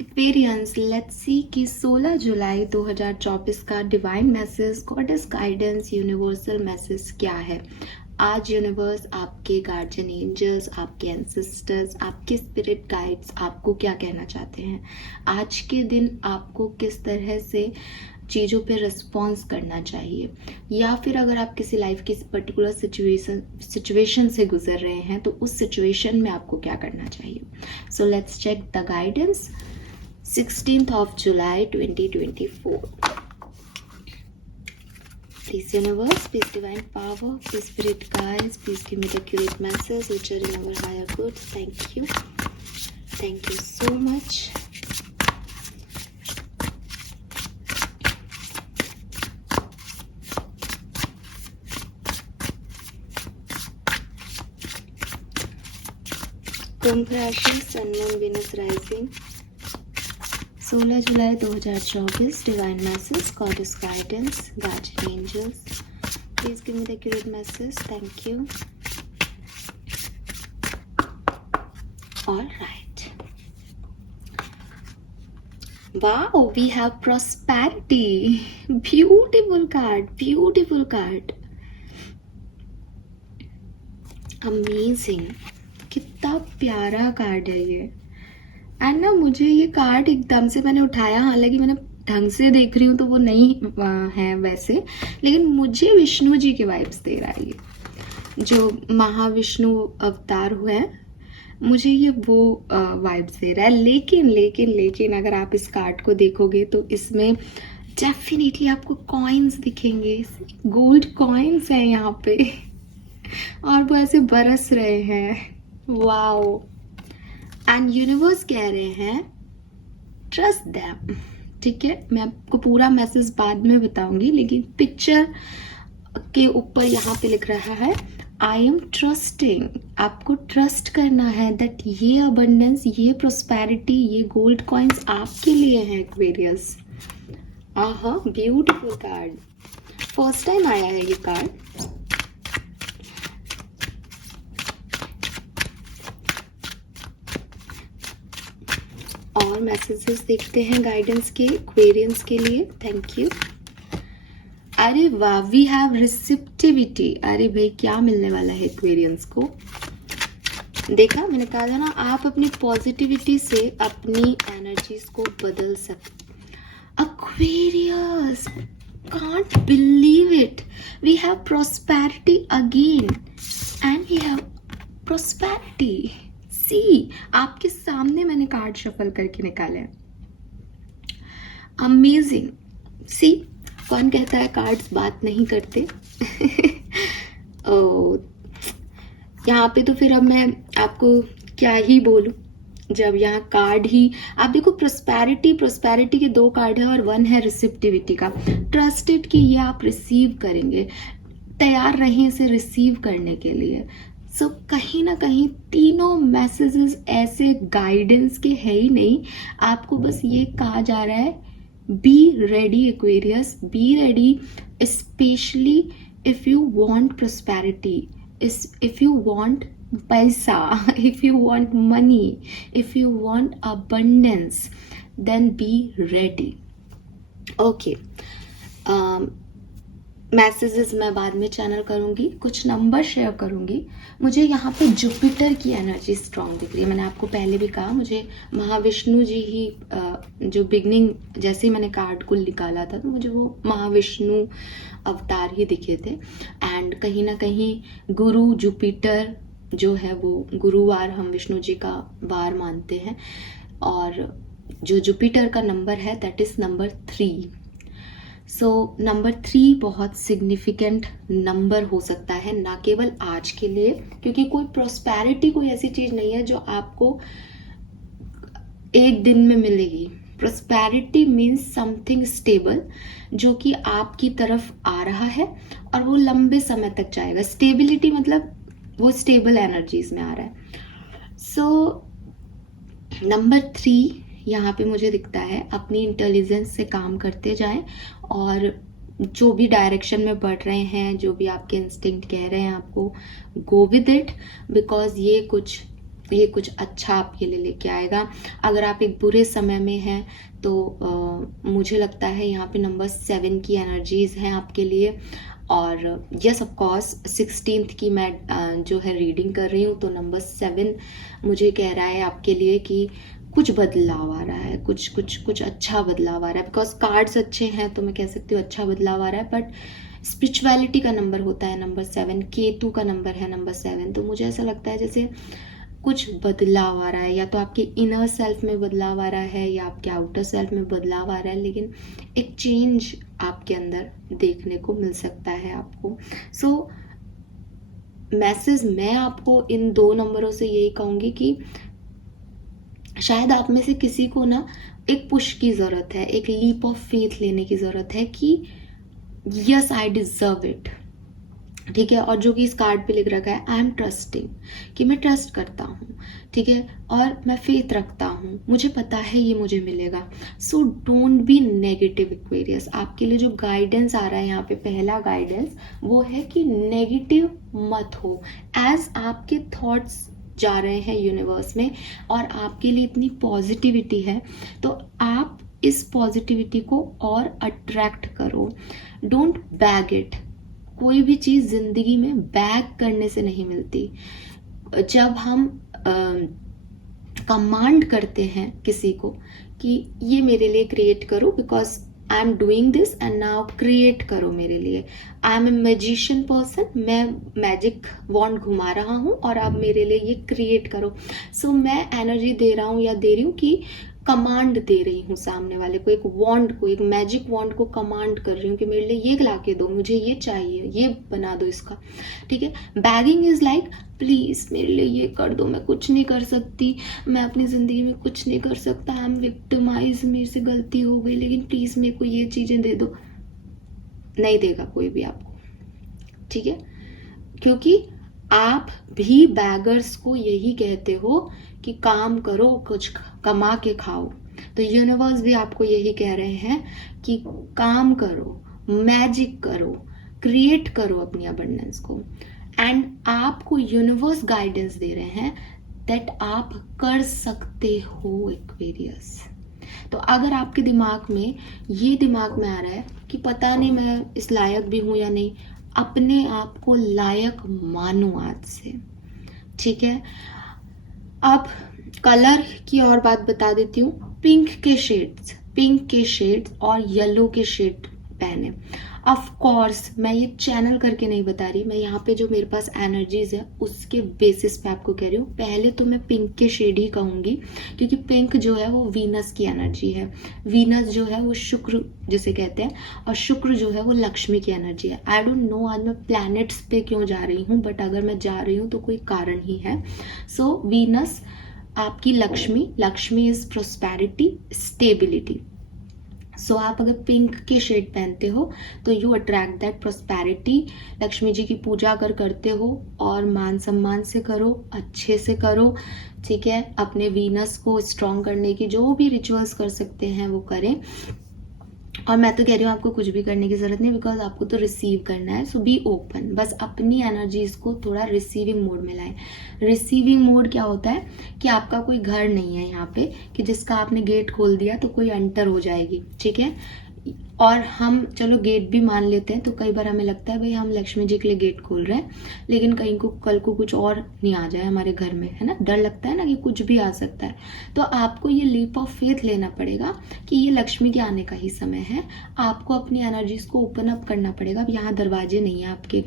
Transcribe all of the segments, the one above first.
Aquarians, let's see कि 16 July 2024 का divine message, goddess guidance, universal message क्या है। आज यूनिवर्स, आपके गार्जियन एंजल्स, आपके एंसेस्टर्स, आपके स्पिरिट गाइड्स आपको क्या कहना चाहते हैं। आज के दिन आपको किस तरह से चीज़ों पे रिस्पॉन्स करना चाहिए, या फिर अगर आप किसी लाइफ की पर्टिकुलर सिचुएशन से गुजर रहे हैं तो उस सिचुएशन में आपको क्या करना चाहिए। So let's check the guidance 16th of July 2024. Please universe, please divine power, please spirit guides, please give me the accurate message which are in our higher good. Thank you. Thank you so much. कुंभ राशि, sun moon Venus rising, 16 July 2024, divine message, goddess guidance, guardian angels, please give me the accurate message. Thank you. Alright, wow, we have prosperity. Beautiful card, beautiful card, amazing. कितना प्यारा card है ये। And ना मुझे ये card एकदम से मैंने उठाया, हालांकि मैंने ढंग से देख रही हूँ तो वो नहीं है वैसे, लेकिन मुझे विष्णु जी के वाइब्स दे रहा है ये, जो महाविष्णु अवतार हुए हैं, मुझे ये वो वाइब्स दे रहा है। लेकिन लेकिन लेकिन अगर आप इस कार्ड को देखोगे तो इसमें डेफिनेटली आपको कॉइन्स दिखेंगे, गोल्ड कॉइन्स हैं यहाँ पे और वो ऐसे बरस रहे हैं। वाओ। एंड यूनिवर्स कह रहे हैं ट्रस्ट देम। ठीक है, मैं आपको पूरा मैसेज बाद में बताऊंगी, लेकिन पिक्चर के ऊपर यहाँ पे लिख रहा है आई एम ट्रस्टिंग। आपको ट्रस्ट करना है दैट ये अबंडेंस, ये प्रोस्पेरिटी, ये गोल्ड कॉइन्स आपके लिए हैं एक्वेरियस। आहा, ब्यूटीफुल कार्ड, फर्स्ट टाइम आया है ये कार्ड। और मैसेजेस देखते हैं गाइडेंस के एक्वेरियंस के लिए। Thank you. अरे वाह, वी हैव रिसेप्टिविटी। अरे भाई, क्या मिलने वाला है एक्वेरियंस को। देखा, मैंने कहा था ना, आप अपनी पॉजिटिविटी से अपनी एनर्जीज को बदल सकते। Aquarius, can't believe it, we have prosperity again and we have prosperity. See, आपके सामने मैंने कार्ड शफल करके निकाले हैं। अमेजिंग। सी, कौन कहता है कार्ड्स बात नहीं करते। ओ, यहाँ पे तो फिर अब मैं आपको क्या ही बोलूं, जब यहाँ कार्ड ही आप देखो, प्रोस्पेरिटी के 2 कार्ड है और 1 है रिसेप्टिविटी का। ट्रस्टेड कि ये आप रिसीव करेंगे, तैयार रहें इसे रिसीव करने के लिए। सो कहीं ना कहीं तीनों मैसेजेस ऐसे गाइडेंस के है ही नहीं, आपको बस ये कहा जा रहा है be ready Aquarius, be ready, specially if you want prosperity, if you want पैसा, if you want money, if you want abundance, then be ready. Okay, messages मैं बाद में चैनल करूंगी, कुछ नंबर शेयर करूंगी। मुझे यहाँ पे जुपिटर की एनर्जी स्ट्रांग दिख रही है। मैंने आपको पहले भी कहा, मुझे महाविष्णु जी ही जो बिगनिंग, जैसे ही मैंने कार्ड को निकाला था तो मुझे वो महाविष्णु अवतार ही दिखे थे। एंड कहीं ना कहीं गुरु जुपिटर जो है, वो गुरुवार हम विष्णु जी का वार मानते हैं, और जो जुपिटर का नंबर है that is number 3। So number 3 बहुत सिग्निफिकेंट नंबर हो सकता है, ना केवल आज के लिए, क्योंकि कोई प्रोस्पेरिटी कोई ऐसी चीज नहीं है जो आपको एक दिन में मिलेगी। प्रोस्पेरिटी मीन्स समथिंग स्टेबल, जो कि आपकी तरफ आ रहा है और वो लंबे समय तक जाएगा। स्टेबिलिटी मतलब वो स्टेबल एनर्जीज में आ रहा है। सो नंबर 3 यहाँ पे मुझे दिखता है, अपनी इंटेलिजेंस से काम करते जाएं और जो भी डायरेक्शन में बढ़ रहे हैं, जो भी आपके इंस्टिंक्ट कह रहे हैं आपको, गो विद इट, बिकॉज ये कुछ ये कुछ अच्छा आपके लिए लेके आएगा। अगर आप एक बुरे समय में हैं तो मुझे लगता है यहाँ पे नंबर 7 की एनर्जीज हैं आपके लिए। और यस ऑफ कोर्स 16th की मैं जो है रीडिंग कर रही हूँ, तो नंबर 7 मुझे कह रहा है आपके लिए कि कुछ बदलाव आ रहा है, कुछ अच्छा बदलाव आ रहा है। बिकॉज कार्ड्स अच्छे हैं तो मैं कह सकती हूँ अच्छा बदलाव आ रहा है। बट स्पिरिचुअलिटी का नंबर होता है नंबर 7, केतु का नंबर है नंबर 7, तो मुझे ऐसा लगता है जैसे कुछ बदलाव आ रहा है, या तो आपके इनर सेल्फ में बदलाव आ रहा है या आपके आउटर सेल्फ में बदलाव आ रहा है, लेकिन एक चेंज आपके अंदर देखने को मिल सकता है आपको। सो मैसेज मैं आपको इन 2 नंबरों से यही कहूँगी कि शायद आप में से किसी को ना एक पुश की ज़रूरत है, एक लीप ऑफ फेथ लेने की ज़रूरत है कि यस आई डिजर्व इट, ठीक है। और जो कि इस कार्ड पे लिख रखा है, आई एम ट्रस्टिंग, कि मैं ट्रस्ट करता हूँ, ठीक है, और मैं फेथ रखता हूँ, मुझे पता है ये मुझे मिलेगा। So don't be negative Aquarius. आपके लिए जो गाइडेंस आ रहा है यहाँ पे, पहला गाइडेंस वो है कि नेगेटिव मत हो। एज आपके थॉट्स जा रहे हैं यूनिवर्स में और आपके लिए इतनी पॉजिटिविटी है, तो आप इस पॉजिटिविटी को और अट्रैक्ट करो। Don't bag it. कोई भी चीज़ जिंदगी में बैग करने से नहीं मिलती। जब हम कमांड करते हैं किसी को कि ये मेरे लिए क्रिएट करो, because I am doing this and now create करो मेरे लिए। I am a magician person, मैं मैजिक वॉन्ड घुमा रहा हूँ और आप मेरे लिए ये क्रिएट करो। सो मैं एनर्जी दे रहा हूँ या दे रही हूँ कि कमांड दे रही हूँ सामने वाले को, एक वॉन्ड को, एक मैजिक वॉन्ड को कमांड कर रही हूँ कि मेरे लिए ये ला के दो, मुझे ये चाहिए, ये बना दो इसका, ठीक है। बैगिंग इज लाइक प्लीज मेरे लिए ये कर दो, मैं कुछ नहीं कर सकती, मैं अपनी जिंदगी में कुछ नहीं कर सकता, आई एम विक्टिमाइज, मेरे से गलती हो गई, लेकिन प्लीज मेरे को ये चीजें दे दो। नहीं देगा कोई भी आपको, ठीक है, क्योंकि आप भी बैगर्स को यही कहते हो कि काम करो, कुछ कमा के खाओ। तो यूनिवर्स भी आपको यही कह रहे हैं कि काम करो, मैजिक करो, क्रिएट करो अपनी अबंडेंस को। एंड आपको यूनिवर्स गाइडेंस दे रहे हैं दैट आप कर सकते हो एक्वेरियस। तो अगर आपके दिमाग में ये दिमाग में आ रहा है कि पता नहीं मैं इस लायक भी हूं या नहीं, अपने आप को लायक मानो आज से, ठीक है। अब कलर की और बात बता देती हूँ। पिंक के शेड्स और येलो के शेड पहने। ऑफ कोर्स मैं ये चैनल करके नहीं बता रही, मैं यहाँ पे जो मेरे पास एनर्जीज है उसके बेसिस पे आपको कह रही हूँ। पहले तो मैं पिंक के शेड ही कहूँगी, क्योंकि पिंक जो है वो वीनस की एनर्जी है। वीनस जो है वो शुक्र जिसे कहते हैं, और शुक्र जो है वो लक्ष्मी की एनर्जी है। आई डोंट नो आज मैं प्लैनेट्स पे क्यों जा रही हूँ, बट अगर मैं जा रही हूँ तो कोई कारण ही है। सो वीनस आपकी Lakshmi is prosperity, stability. So आप अगर पिंक के शेड पहनते हो तो you attract that prosperity. Lakshmi ji की पूजा अगर करते हो और मान सम्मान से करो, अच्छे से करो, ठीक है। अपने वीनस को स्ट्रॉन्ग करने की जो भी रिचुअल्स कर सकते हैं वो करें। और मैं तो कह रही हूँ आपको कुछ भी करने की जरूरत नहीं, बिकॉज आपको तो रिसीव करना है। सो बी ओपन, बस अपनी एनर्जीज को थोड़ा रिसीविंग मोड में लाएं। रिसीविंग मोड क्या होता है कि आपका कोई घर नहीं है यहाँ पे कि जिसका आपने गेट खोल दिया तो कोई एंटर हो जाएगी, ठीक है। और हम चलो गेट भी मान लेते हैं, तो कई बार हमें लगता है भाई हम लक्ष्मी जी के लिए गेट खोल रहे हैं, लेकिन कहीं को कल को कुछ और नहीं आ जाए हमारे घर में, है ना। डर लगता है ना कि कुछ भी आ सकता है। तो आपको ये लीप ऑफ फेथ लेना पड़ेगा कि ये लक्ष्मी के आने का ही समय है। आपको अपनी एनर्जीज को ओपन अप करना पड़ेगा। अब यहाँ दरवाजे नहीं है आपके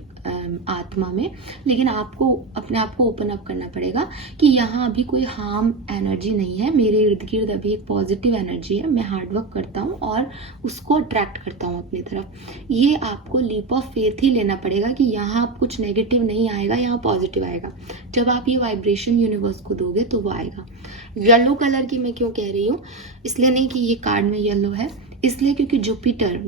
आत्मा में, लेकिन आपको अपने आप को ओपन अप करना पड़ेगा कि यहाँ अभी कोई हार्म एनर्जी नहीं है, मेरे इर्द गिर्द अभी एक पॉजिटिव एनर्जी है, मैं हार्ड वर्क करता हूँ और उसको अट्रैक्ट करता हूँ अपनी तरफ। ये आपको लीप ऑफ फेथ ही लेना पड़ेगा कि यहाँ कुछ नेगेटिव नहीं आएगा, यहाँ पॉजिटिव आएगा। जब आप ये वाइब्रेशन यूनिवर्स को दोगे तो वो आएगा। येलो कलर की मैं क्यों कह रही हूँ, इसलिए नहीं कि ये कार्ड में येलो है, इसलिए क्योंकि जुपिटर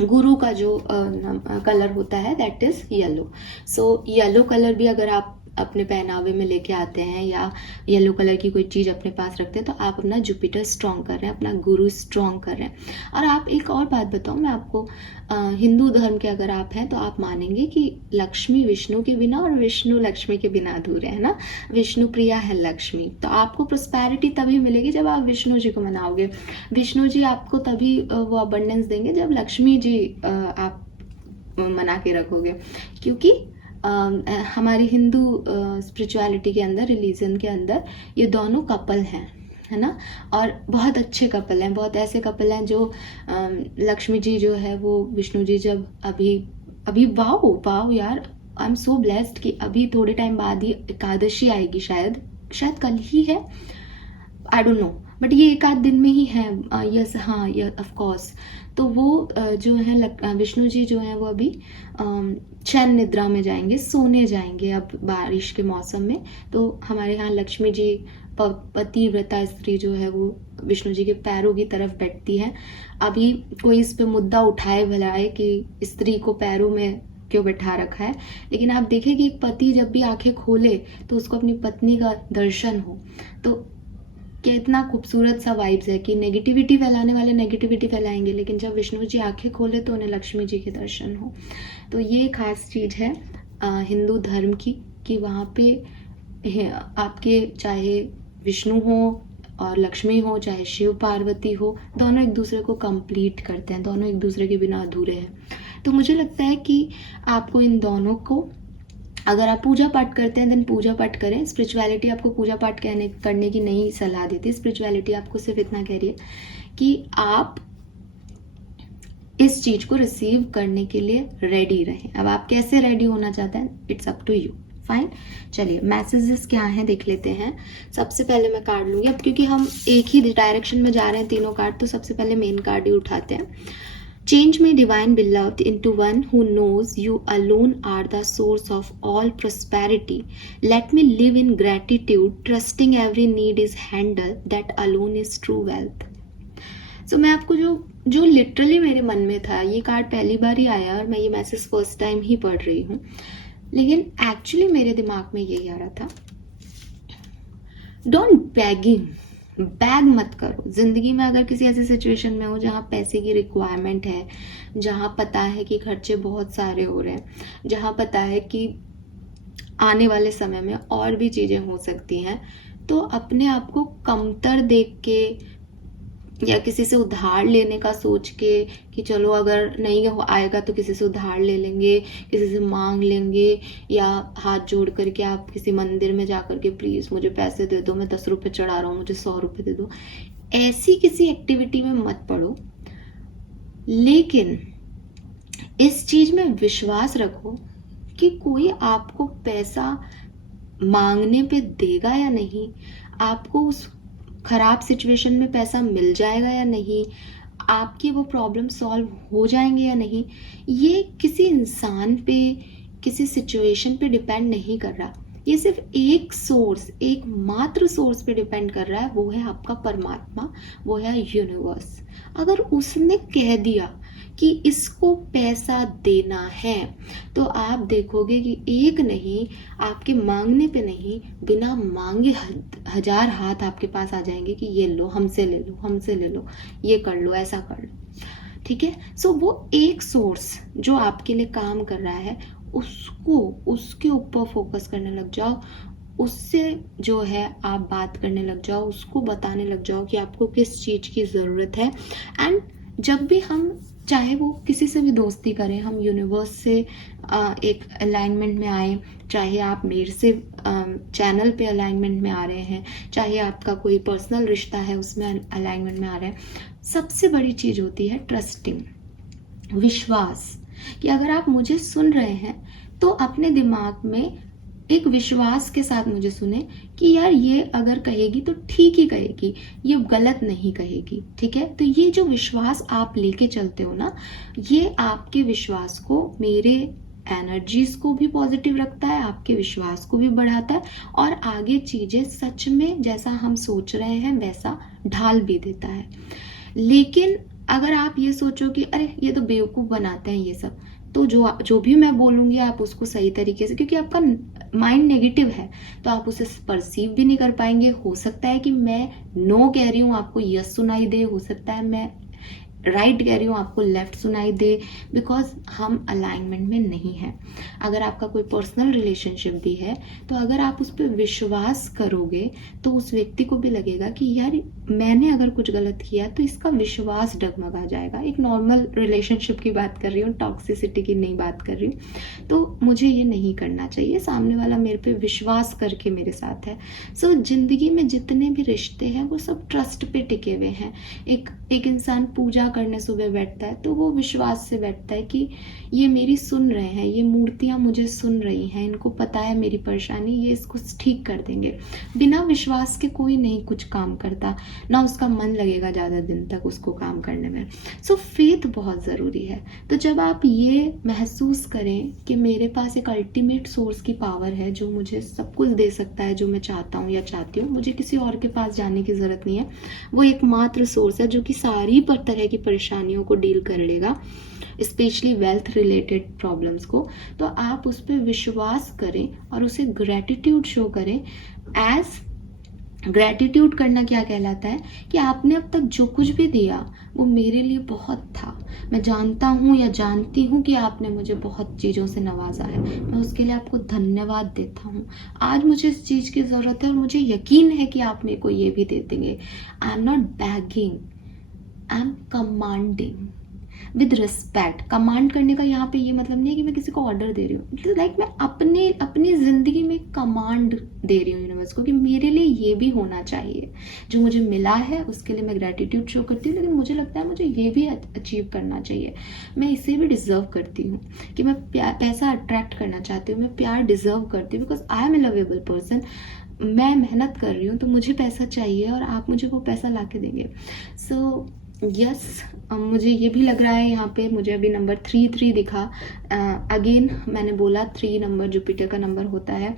गुरु का जो कलर होता है that is yellow. So yellow colour भी अगर आप अपने पहनावे में लेके आते हैं या येलो कलर की कोई चीज़ अपने पास रखते हैं, तो आप अपना जुपिटर स्ट्रॉन्ग कर रहे हैं, अपना गुरु स्ट्रॉन्ग कर रहे हैं। और आप एक और बात बताऊँ मैं आपको, हिंदू धर्म के अगर आप हैं तो आप मानेंगे कि लक्ष्मी विष्णु के बिना और विष्णु लक्ष्मी के बिना अधूरे है ना। विष्णु प्रिया है लक्ष्मी, तो आपको प्रोस्पैरिटी तभी मिलेगी जब आप विष्णु जी को मनाओगे। विष्णु जी आपको तभी वो अबंडेंस देंगे जब लक्ष्मी जी आप मना के रखोगे। क्योंकि हमारी हिंदू स्पिरिचुअलिटी के अंदर, रिलीजन के अंदर ये दोनों कपल हैं, है ना। और बहुत अच्छे कपल हैं, बहुत ऐसे कपल हैं जो लक्ष्मी जी जो है वो विष्णु जी जब अभी अभी वाओ वाओ यार, आई एम सो ब्लेस्ड कि अभी थोड़े टाइम बाद ही एकादशी आएगी, शायद कल ही है, आई डोंट नो, बट ये एक आध दिन में ही है। यस हाँ, ये ऑफ कोर्स। तो वो जो है विष्णु जी जो है वो अभी चैन निद्रा में जाएंगे, सोने जाएंगे अब बारिश के मौसम में। तो हमारे यहाँ लक्ष्मी जी पतिव्रता स्त्री जो है वो विष्णु जी के पैरों की तरफ बैठती है। अभी कोई इस पे मुद्दा उठाए भलाए कि स्त्री को पैरों में क्यों बैठा रखा है, लेकिन आप देखें कि एक पति जब भी आंखें खोले तो उसको अपनी पत्नी का दर्शन हो, तो कितना खूबसूरत सा वाइब्स है कि नेगेटिविटी फैलाने वाले नेगेटिविटी फैलाएंगे, लेकिन जब विष्णु जी आंखें खोले तो उन्हें लक्ष्मी जी के दर्शन हो। तो ये खास चीज़ है हिंदू धर्म की, कि वहाँ पे आपके चाहे विष्णु हो और लक्ष्मी हो, चाहे शिव पार्वती हो, दोनों एक दूसरे को कंप्लीट करते हैं, दोनों एक दूसरे के बिना अधूरे हैं। तो मुझे लगता है कि आपको इन दोनों को, अगर आप पूजा पाठ करते हैं देन पूजा पाठ करें। स्पिरिचुअलिटी आपको पूजा पाठ करने की नहीं सलाह देती। स्पिरिचुअलिटी आपको सिर्फ इतना कह रही है कि आप इस चीज को रिसीव करने के लिए रेडी रहें। अब आप कैसे रेडी होना चाहते हैं, it's up to you. Fine, चलिए मैसेजेस क्या हैं देख लेते हैं। सबसे पहले मैं कार्ड लूंगी, अब क्योंकि हम एक ही डायरेक्शन में जा रहे हैं तीनों कार्ड, तो सबसे पहले मेन कार्ड ही उठाते हैं। Change me, divine beloved, into one who knows you alone are the source of all prosperity. Let me live in gratitude, trusting every need is handled, that alone is true wealth. So मैं आपको जो literally मेरे मन में था, ये card पहली बार ही आया और मैं ये मैसेज फर्स्ट टाइम ही पढ़ रही हूँ, लेकिन एक्चुअली मेरे दिमाग में यही आ रहा था, डोंट बैगिंग, बैग मत करो। जिंदगी में अगर किसी ऐसी सिचुएशन में हो जहाँ पैसे की रिक्वायरमेंट है, जहाँ पता है कि खर्चे बहुत सारे हो रहे हैं, जहाँ पता है कि आने वाले समय में और भी चीज़ें हो सकती हैं, तो अपने आप को कमतर देख के या किसी से उधार लेने का सोच के कि चलो अगर नहीं आएगा तो किसी से उधार ले लेंगे, किसी से मांग लेंगे, या हाथ जोड़ करके आप किसी मंदिर में जा करके प्लीज़ मुझे पैसे दे दो, मैं 10 रुपये चढ़ा रहा हूँ, मुझे 100 रुपये दे दो, ऐसी किसी एक्टिविटी में मत पड़ो। लेकिन इस चीज़ में विश्वास रखो कि कोई आपको पैसा मांगने पे देगा या नहीं, आपको उस खराब सिचुएशन में पैसा मिल जाएगा या नहीं, आपकी वो प्रॉब्लम सॉल्व हो जाएंगे या नहीं, ये किसी इंसान पे, किसी सिचुएशन पे डिपेंड नहीं कर रहा। ये सिर्फ एक सोर्स, एक मात्र सोर्स पे डिपेंड कर रहा है, वो है आपका परमात्मा, वो है यूनिवर्स। अगर उसने कह दिया कि इसको पैसा देना है, तो आप देखोगे कि एक नहीं, आपके मांगने पे नहीं, बिना मांगे 1000 हाथ आपके पास आ जाएंगे कि ये लो, हमसे ले लो, हमसे ले लो, ये कर लो, ऐसा कर लो। ठीक है, सो वो एक सोर्स जो आपके लिए काम कर रहा है, उसके ऊपर फोकस करने लग जाओ, उससे जो है आप बात करने लग जाओ, उसको बताने लग जाओ कि आपको किस चीज़ की ज़रूरत है। एंड जब भी हम, चाहे वो किसी से भी दोस्ती करें, हम यूनिवर्स से एक अलाइनमेंट में आए, चाहे आप मेरे से चैनल पे अलाइनमेंट में आ रहे हैं, चाहे आपका कोई पर्सनल रिश्ता है उसमें अलाइनमेंट में आ रहे हैं, सबसे बड़ी चीज़ होती है ट्रस्टिंग, विश्वास। कि अगर आप मुझे सुन रहे हैं तो अपने दिमाग में एक विश्वास के साथ मुझे सुने कि यार ये अगर कहेगी तो ठीक ही कहेगी, ये गलत नहीं कहेगी। ठीक है, तो ये जो विश्वास आप लेके चलते हो ना, ये आपके विश्वास को, मेरे एनर्जीज को भी पॉजिटिव रखता है, आपके विश्वास को भी बढ़ाता है, और आगे चीजें सच में जैसा हम सोच रहे हैं वैसा ढाल भी देता है। लेकिन अगर आप ये सोचो कि अरे ये तो बेवकूफ़ बनाते हैं ये सब, तो जो भी मैं बोलूँगी आप उसको सही तरीके से, क्योंकि आपका माइंड नेगेटिव है तो आप उसे परसीव भी नहीं कर पाएंगे। हो सकता है कि मैं नो कह रही हूँ आपको यस सुनाई दे, हो सकता है मैं राइट कह रही हूँ आपको लेफ्ट सुनाई दे, बिकॉज हम अलाइनमेंट में नहीं है। अगर आपका कोई पर्सनल रिलेशनशिप भी है तो अगर आप उस पर विश्वास करोगे तो उस व्यक्ति को भी लगेगा कि यार मैंने अगर कुछ गलत किया तो इसका विश्वास डगमगा जाएगा। एक नॉर्मल रिलेशनशिप की बात कर रही हूँ, टॉक्सिसिटी की नहीं बात कर रही हूँ। तो मुझे ये नहीं करना चाहिए, सामने वाला मेरे पे विश्वास करके मेरे साथ है। सो जिंदगी में जितने भी रिश्ते हैं वो सब ट्रस्ट पे टिके हुए हैं। एक इंसान पूजा करने सुबह बैठता है तो वो विश्वास से बैठता है कि ये मेरी सुन रहे हैं, ये मूर्तियाँ मुझे सुन रही हैं, इनको पता है मेरी परेशानी, ये इसको ठीक कर देंगे। बिना विश्वास के कोई नहीं कुछ काम करता, ना उसका मन लगेगा ज़्यादा दिन तक उसको काम करने में। सो फेथ बहुत ज़रूरी है। तो जब आप ये महसूस करें कि मेरे पास एक अल्टीमेट सोर्स की पावर है जो मुझे सब कुछ दे सकता है जो मैं चाहता हूँ या चाहती हूँ, मुझे किसी और के पास जाने की ज़रूरत नहीं है, वो एकमात्र सोर्स है जो कि सारी तरह की परेशानियों को डील कर लेगा, स्पेशली वेल्थ रिलेटेड प्रॉब्लम्स को। तो आप उस पर विश्वास करें और उसे ग्रैटिट्यूड शो करें। एज ग्रैटिट्यूड करना क्या कहलाता है कि आपने अब तक जो कुछ भी दिया वो मेरे लिए बहुत था। मैं जानता हूँ या जानती हूँ कि आपने मुझे बहुत चीज़ों से नवाजा है, मैं उसके लिए आपको धन्यवाद देता हूँ। आज मुझे इस चीज़ की ज़रूरत है और मुझे यकीन है कि आप मेरे को ये भी दे देंगे। I am not bagging, I am commanding with respect. Command करने का यहाँ पे ये मतलब नहीं है कि मैं किसी को ऑर्डर दे रही हूँ, लाइक मैं अपनी ज़िंदगी में कमांड दे रही हूँ यूनिवर्स को कि मेरे लिए ये भी होना चाहिए। जो मुझे मिला है उसके लिए मैं ग्रैटिट्यूड शो करती हूँ, लेकिन मुझे लगता है मुझे ये भी अचीव करना चाहिए, मैं इसे भी डिज़र्व करती हूँ। कि मैं पैसा अट्रैक्ट करना चाहती हूँ, मैं प्यार डिज़र्व करती हूँ, because I am a lovable person. मैं मेहनत कर रही हूँ तो मुझे पैसा चाहिए और आप मुझे वो पैसा ला के देंगे। सो यस, मुझे ये भी लग रहा है यहाँ पे मुझे अभी नंबर 3 दिखा। अगेन मैंने बोला 3 नंबर जुपिटर का नंबर होता है।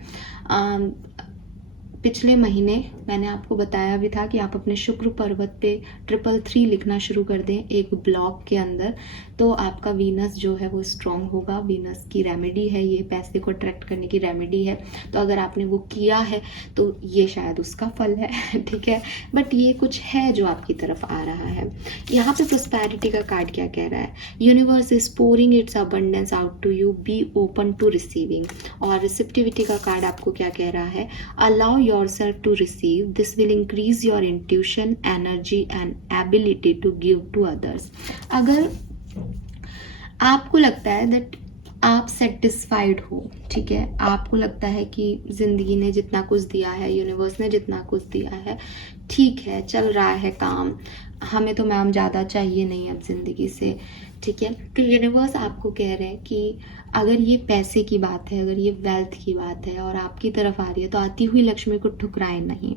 पिछले महीने मैंने आपको बताया भी था कि आप अपने शुक्र पर्वत पे 333 लिखना शुरू कर दें एक ब्लॉक के अंदर, तो आपका वीनस जो है वो स्ट्रॉन्ग होगा। वीनस की रेमेडी है ये, पैसे को अट्रैक्ट करने की रेमेडी है। तो अगर आपने वो किया है तो ये शायद उसका फल है, ठीक है। बट ये कुछ है जो आपकी तरफ आ रहा है। यहाँ पे प्रोस्पेरिटी का कार्ड क्या कह रहा है? Universe is pouring its abundance out to you, be open to receiving. और रिसेप्टिविटी का कार्ड आपको क्या कह रहा है? Allow yourself to receive, this will increase your intuition, energy and ability to give to others। अगर आपको लगता है दैट आप सेटिस्फाइड हो, ठीक है, आपको लगता है कि ज़िंदगी ने जितना कुछ दिया है, यूनिवर्स ने जितना कुछ दिया है, ठीक है, चल रहा है काम, हमें तो मैम ज़्यादा चाहिए नहीं अब ज़िंदगी से, ठीक है। तो यूनिवर्स आपको कह रहे हैं कि अगर ये पैसे की बात है, अगर ये वेल्थ की बात है और आपकी तरफ आ रही है तो आती हुई लक्ष्मी को ठुकराए नहीं,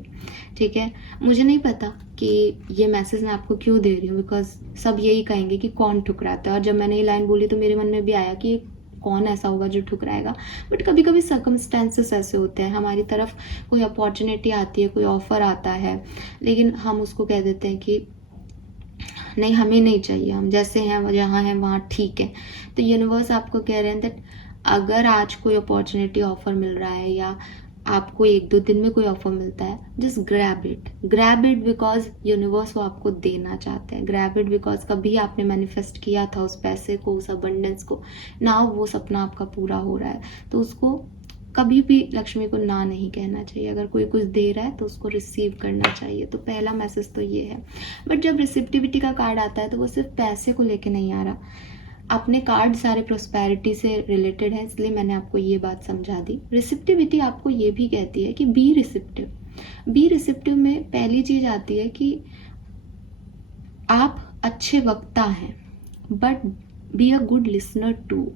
ठीक है। मुझे नहीं पता कि ये मैसेज मैं आपको क्यों दे रही हूँ, बिकॉज सब यही कहेंगे कि कौन ठुकराता है। और जब मैंने ये लाइन बोली तो मेरे मन में भी आया कि कौन ऐसा होगा जो ठुकराएगा। बट कभी कभी सर्कमस्टेंसेस ऐसे होते हैं, हमारी तरफ कोई अपॉर्चुनिटी आती है, कोई ऑफर आता है, लेकिन हम उसको कह देते हैं कि नहीं, हमें नहीं चाहिए, हम जैसे हैं जहाँ हैं वहाँ ठीक है। तो यूनिवर्स आपको कह रहे हैं दैट अगर आज कोई अपॉर्चुनिटी ऑफर मिल रहा है या आपको 1-2 दिन में कोई ऑफर मिलता है, just grab it because universe वो आपको देना चाहते हैं। ग्रैब इट बिकॉज कभी आपने मैनिफेस्ट किया था उस पैसे को, उस अबंडेंस को, ना वो सपना आपका पूरा हो रहा है, तो उसको कभी भी लक्ष्मी को ना नहीं कहना चाहिए। अगर कोई कुछ दे रहा है तो उसको रिसीव करना चाहिए। तो पहला मैसेज तो ये है। बट जब रिसिप्टिविटी का कार्ड आता है तो वो सिर्फ पैसे को लेके नहीं आ रहा, अपने कार्ड सारे प्रोस्पेरिटी से रिलेटेड है, इसलिए मैंने आपको ये बात समझा दी। रिसिप्टिविटी आपको ये भी कहती है कि बी रिसिप्टिव में पहली चीज आती है कि आप अच्छे वक्ता हैं, but be a good listener too.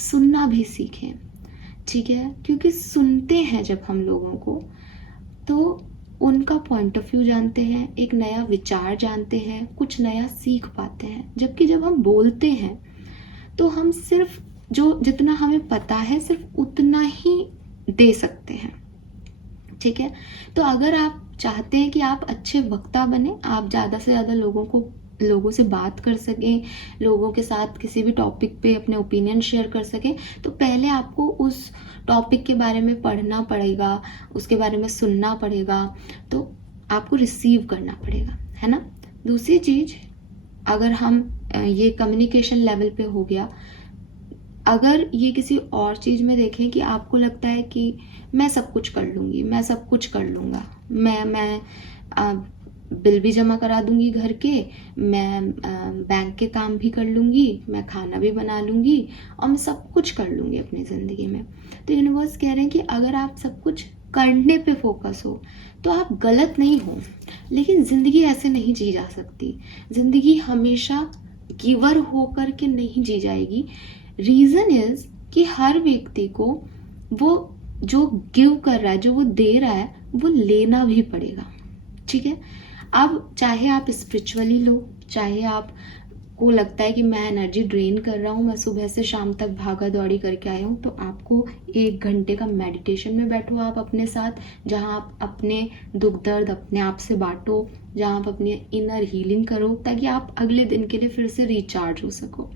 सुनना भी सीखें, ठीक है, क्योंकि सुनते हैं जब हम लोगों को तो उनका पॉइंट ऑफ व्यू जानते हैं, एक नया विचार जानते हैं, कुछ नया सीख पाते हैं। जबकि जब हम बोलते हैं तो हम सिर्फ जो जितना हमें पता है सिर्फ उतना ही दे सकते हैं, ठीक है। तो अगर आप चाहते हैं कि आप अच्छे वक्ता बने, आप ज़्यादा से ज़्यादा लोगों को लोगों से बात कर सकें, लोगों के साथ किसी भी टॉपिक पे अपने ओपिनियन शेयर कर सकें, तो पहले आपको उस टॉपिक के बारे में पढ़ना पड़ेगा, उसके बारे में सुनना पड़ेगा, तो आपको रिसीव करना पड़ेगा, है ना। दूसरी चीज़, अगर हम ये कम्युनिकेशन लेवल पे हो गया, अगर ये किसी और चीज़ में देखें कि आपको लगता है कि मैं सब कुछ कर लूँगी, मैं सब कुछ कर लूँगा, मैं बिल भी जमा करा दूँगी घर के, मैं बैंक के काम भी कर लूँगी, मैं खाना भी बना लूँगी और मैं सब कुछ कर लूँगी अपनी ज़िंदगी में। तो यूनिवर्स कह रहे हैं कि अगर आप सब कुछ करने पे फोकस हो तो आप गलत नहीं हो, लेकिन ज़िंदगी ऐसे नहीं जी जा सकती। ज़िंदगी हमेशा गिवर होकर के नहीं जी जाएगी। रीज़न इज़ कि हर व्यक्ति को वो जो गिव कर रहा है, जो वो दे रहा है, वो लेना भी पड़ेगा, ठीक है। अब चाहे आप स्पिरिचुअली लो, चाहे आप को लगता है कि मैं एनर्जी ड्रेन कर रहा हूँ, मैं सुबह से शाम तक भागा दौड़ी करके आया हूँ, तो आपको 1 घंटे का मेडिटेशन में बैठो आप अपने साथ, जहाँ आप अपने दुख दर्द अपने आप से बांटो, जहाँ आप अपनी इनर हीलिंग करो, ताकि आप अगले दिन के लिए फिर से रिचार्ज हो सको।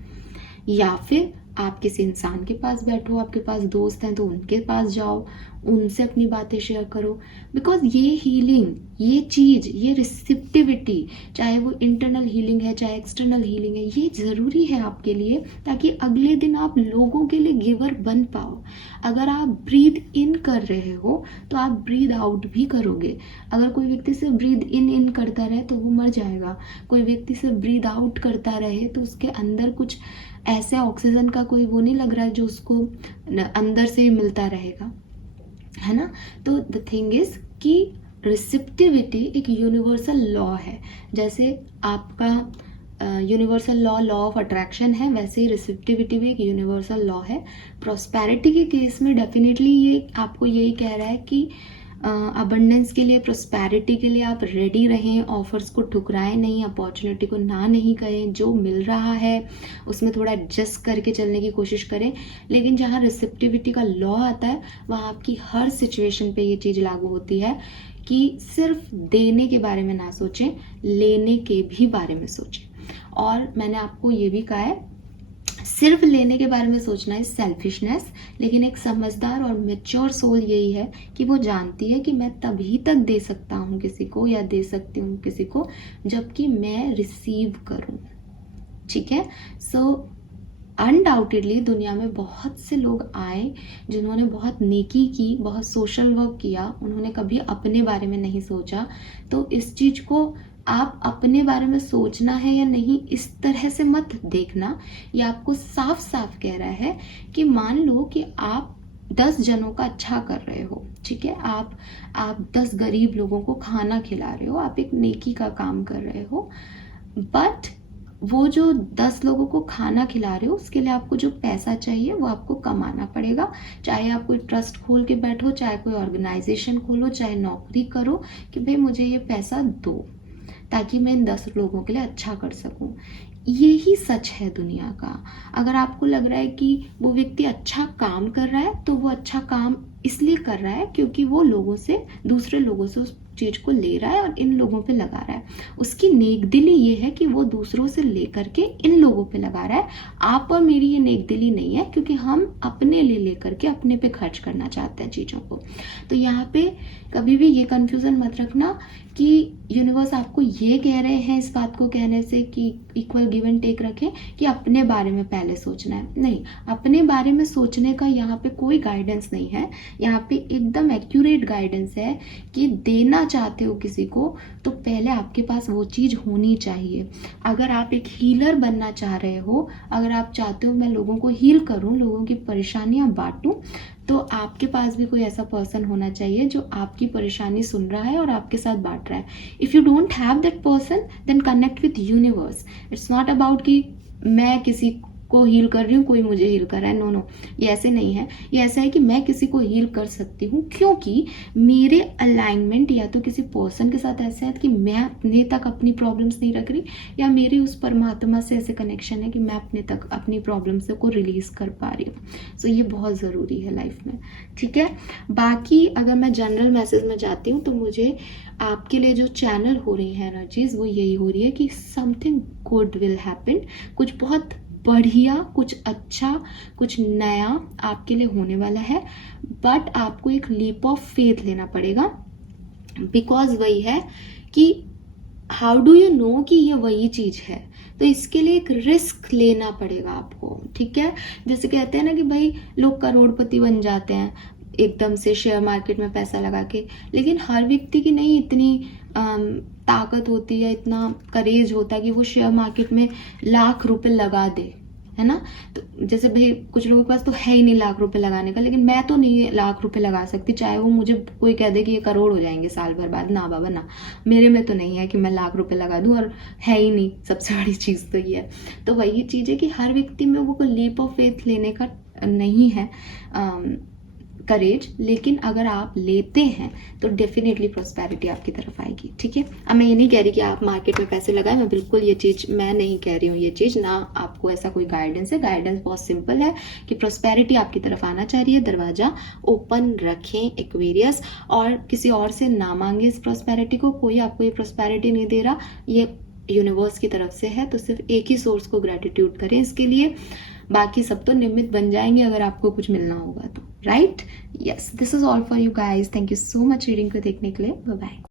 या फिर आप किसी इंसान के पास बैठो, आपके पास दोस्त हैं तो उनके पास जाओ, उनसे अपनी बातें शेयर करो। बिकॉज ये हीलिंग, ये चीज़, ये रिसेप्टिविटी, चाहे वो इंटरनल हीलिंग है चाहे एक्सटर्नल हीलिंग है, ये ज़रूरी है आपके लिए, ताकि अगले दिन आप लोगों के लिए गिवर बन पाओ। अगर आप ब्रीद इन कर रहे हो तो आप ब्रीद आउट भी करोगे। अगर कोई व्यक्ति सिर्फ ब्रीद इन करता रहे तो वो मर जाएगा। कोई व्यक्ति सिर्फ ब्रीद आउट करता रहे तो उसके अंदर कुछ ऐसे ऑक्सीजन का कोई वो नहीं लग रहा है जो उसको अंदर से ही मिलता रहेगा, है ना। तो द थिंग इज कि रिसेप्टिविटी एक यूनिवर्सल लॉ है। जैसे आपका यूनिवर्सल लॉ ऑफ अट्रैक्शन है, वैसे ही रिसेप्टिविटी भी एक यूनिवर्सल लॉ है। प्रॉस्पेरिटी के केस में डेफिनेटली ये आपको यही कह रहा है कि अबंडेंस के लिए, प्रॉस्पेरिटी के लिए आप रेडी रहें, ऑफर्स को ठुकराएं नहीं, अपॉर्चुनिटी को ना नहीं करें, जो मिल रहा है उसमें थोड़ा एडजस्ट करके चलने की कोशिश करें। लेकिन जहाँ रिसेप्टिविटी का लॉ आता है वहाँ आपकी हर सिचुएशन पे ये चीज़ लागू होती है कि सिर्फ देने के बारे में ना सोचें, लेने के भी बारे में सोचें। और मैंने आपको ये भी कहा है, सिर्फ लेने के बारे में सोचना है सेल्फिशनेस, लेकिन एक समझदार और मैच्योर सोल यही है कि वो जानती है कि मैं तभी तक दे सकता हूँ किसी को या दे सकती हूँ किसी को जबकि मैं रिसीव करूँ, ठीक है। सो अनडाउटेडली दुनिया में बहुत से लोग आए जिन्होंने बहुत नेकी की, बहुत सोशल वर्क किया, उन्होंने कभी अपने बारे में नहीं सोचा। तो इस चीज़ को आप अपने बारे में सोचना है या नहीं इस तरह से मत देखना। ये आपको साफ साफ कह रहा है कि मान लो कि आप 10 जनों का अच्छा कर रहे हो, ठीक है, आप 10 गरीब लोगों को खाना खिला रहे हो, आप एक नेकी का काम कर रहे हो, बट वो जो 10 लोगों को खाना खिला रहे हो उसके लिए आपको जो पैसा चाहिए वो आपको कमाना पड़ेगा। चाहे आप कोई ट्रस्ट खोल के बैठो, चाहे कोई ऑर्गेनाइजेशन खोलो, चाहे नौकरी करो कि भाई मुझे ये पैसा दो ताकि मैं इन 10 लोगों के लिए अच्छा कर सकूं। यही सच है दुनिया का। अगर आपको लग रहा है कि वो व्यक्ति अच्छा काम कर रहा है तो वो अच्छा काम इसलिए कर रहा है क्योंकि वो लोगों से, दूसरे लोगों से उस चीज़ को ले रहा है और इन लोगों पे लगा रहा है। उसकी नेकदिली ये है कि वो दूसरों से लेकर के इन लोगों पे लगा रहा है। आप और मेरी ये नेकदिली नहीं है, क्योंकि हम अपने लिए लेकर के अपने पे खर्च करना चाहते हैं चीज़ों को। तो यहाँ पे कभी भी ये कन्फ्यूज़न मत रखना कि यूनिवर्स आपको ये कह रहे हैं इस बात को कहने से कि इक्वल गिव एंड टेक रखें कि अपने बारे में पहले सोचना है। नहीं, अपने बारे में सोचने का यहाँ पे कोई गाइडेंस नहीं है। यहाँ पे एकदम एक्यूरेट गाइडेंस है कि देना चाहते हो किसी को तो पहले आपके पास वो चीज़ होनी चाहिए। अगर आप एक हीलर बनना चाह रहे हो, अगर आप चाहते हो मैं लोगों को हील करूँ, लोगों की परेशानियाँ बांटूँ, तो आपके पास भी कोई ऐसा पर्सन होना चाहिए जो आपकी परेशानी सुन रहा है और आपके साथ बांट रहा है। If you don't have that person then connect with universe. It's not about कि मैं किसी को हील कर रही हूँ, कोई मुझे हील कर रहा है। नो नो, ये ऐसे नहीं है। ये ऐसा है कि मैं किसी को हील कर सकती हूँ क्योंकि मेरे अलाइनमेंट या तो किसी पर्सन के साथ ऐसा है कि मैं अपने तक अपनी प्रॉब्लम्स नहीं रख रही, या मेरी उस परमात्मा से ऐसे कनेक्शन है कि मैं अपने तक अपनी प्रॉब्लम्स को रिलीज कर पा रही हूँ। सो ये बहुत ज़रूरी है लाइफ में, ठीक है। बाकी अगर मैं जनरल मैसेज में जाती हूँ तो मुझे आपके लिए जो चैनल हो रही है एनर्जीज वो यही हो रही है कि समथिंग गुड विल हैपन, कुछ बहुत बढ़िया, कुछ अच्छा, कुछ नया आपके लिए होने वाला है। बट आपको एक लीप ऑफ फेथ लेना पड़ेगा, बिकॉज वही है कि हाउ डू यू नो कि ये वही चीज़ है। तो इसके लिए एक रिस्क लेना पड़ेगा आपको, ठीक है। जैसे कहते हैं ना कि भाई लोग करोड़पति बन जाते हैं एकदम से शेयर मार्केट में पैसा लगा के, लेकिन हर व्यक्ति की नहीं इतनी ताकत होती है, इतना करेज होता है कि वो शेयर मार्केट में लाख रुपए लगा दे, है ना। तो जैसे भाई कुछ लोगों के पास तो है ही नहीं लाख रुपए लगाने का, लेकिन मैं तो नहीं लाख रुपए लगा सकती, चाहे वो मुझे कोई कह दे कि ये करोड़ हो जाएंगे साल भर बाद। ना बाबा ना, मेरे में तो नहीं है कि मैं लाख रुपए लगा दूं, और है ही नहीं। सबसे बड़ी चीज़ तो ये है। तो वही चीज़ है कि हर व्यक्ति में वो लीप ऑफ फेथ लेने का नहीं है करेज, लेकिन अगर आप लेते हैं तो डेफिनेटली प्रॉस्पेरिटी आपकी तरफ आएगी, ठीक है। अब मैं ये नहीं कह रही कि आप मार्केट में पैसे लगाएं, मैं बिल्कुल ये चीज़ मैं नहीं कह रही हूँ, ये चीज़ ना आपको ऐसा कोई गाइडेंस है। गाइडेंस बहुत सिंपल है कि प्रॉस्पेरिटी आपकी तरफ आना चाहिए, दरवाजा ओपन रखें एक्वेरियस, और किसी और से ना मांगे इस प्रॉस्पेरिटी को। कोई आपको ये प्रॉस्पेरिटी नहीं दे रहा, ये यूनिवर्स की तरफ से है, तो सिर्फ एक ही सोर्स को ग्रेटिट्यूड करें इसके लिए। बाकी सब तो निमित्त बन जाएंगे अगर आपको कुछ मिलना होगा तो, right. Yes, this is all for you guys. Thank you so much reading को देखने के लिए। Bye bye.